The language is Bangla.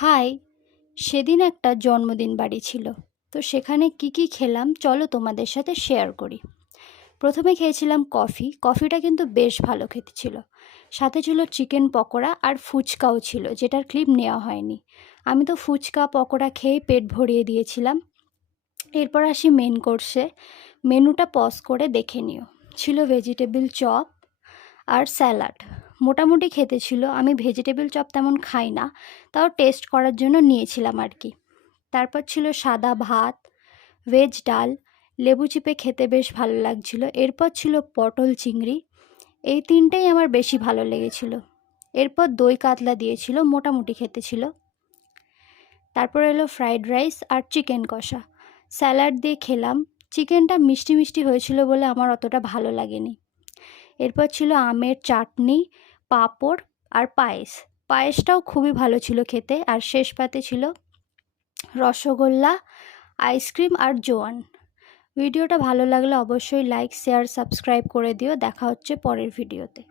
হাই! সেদিন একটা জন্মদিন বাড়ি ছিল। তো সেখানে কি খেলাম চলো তোমাদের সাথে শেয়ার করি। প্রথমে খেয়েছিলাম কফি। কফিটা কিন্তু বেশ ভালো খেতে ছিল। সাথে ছিল চিকেন পকোড়া আর ফুচকাও ছিল, যেটার ক্লিপ নেওয়া হয়নি। আমি তো ফুচকা পকোড়া খেয়েই পেট ভরিয়ে দিয়েছিলাম। এরপর আসি মেন কোর্সে। মেনুটা পজ করে দেখে নিও। ছিল ভেজিটেবল চপ আর স্যালাড। মোটামুটি খেতে ছিল। আমি ভেজিটেবল চপ তেমন খাই না, তাও টেস্ট করার জন্য নিয়েছিলাম আর কি। তারপর ছিল সাদা ভাত, ভেজ ডাল, লেবু চিপে খেতে বেশ ভালো লাগছিল। এরপর ছিল পটল চিংড়ি। এই তিনটেই আমার বেশি ভালো লেগেছিল। এরপর দই কাতলা দিয়েছিল, মোটামুটি খেতে ছিল। তারপর এলো ফ্রাইড রাইস আর চিকেন কষা। স্যালাড দিয়ে খেলাম। চিকেনটা মিষ্টি মিষ্টি হয়েছিল বলে আমার অতটা ভালো লাগেনি। এরপর ছিল আমের চাটনি, পাঁপড় আর পায়েস। পায়েসটাও খুবই ভালো ছিল খেতে। আর শেষ পাতে ছিল রসগোল্লা, আইসক্রিম আর জোয়ান। ভিডিওটা ভালো লাগলে অবশ্যই লাইক, শেয়ার, সাবস্ক্রাইব করে দিও। দেখা হচ্ছে পরের ভিডিওতে।